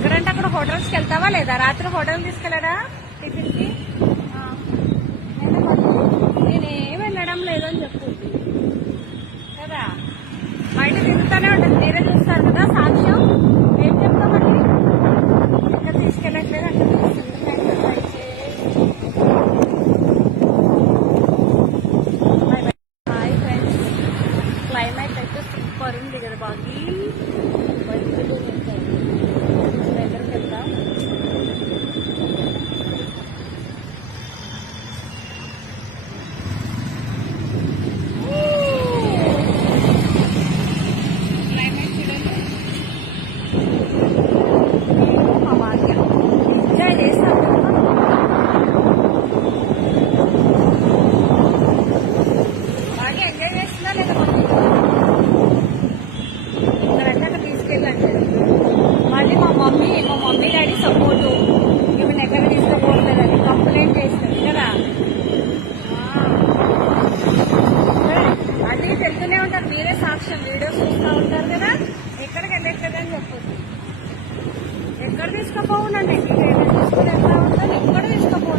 ఎక్కడంటే అక్కడ హోటల్స్కి వెళ్తావా లేదా? రాత్రి హోటల్ తీసుకెళ్ళరా టిఫిన్కి? ఆ. నేనేం వెళ్ళడం లేదని చెప్పు. కదా? బయట తిరుగుతూనే ఉంటుంది. మీరే చూస్తారు కదా సాక్ష్యం. ఏం చెప్తామండి ఎక్కడ తీసుకెళ్ళట్లేదు అక్కడ తీసుకెళ్ళట్లేదు హాయ్ ఫ్రెండ్స్ క్లైమేట్ అయితే సూపర్ ఉంది కదా బాగా వీడియో చూస్తూ ఉంటారు కదా ఎక్కడికి వెళ్ళట్లేదని చెప్పొద్దు. ఎక్కడ తీసుకుపోవునండి మీరు ఏదైనా తీసుకుని ఎక్కడ తీసుకుపో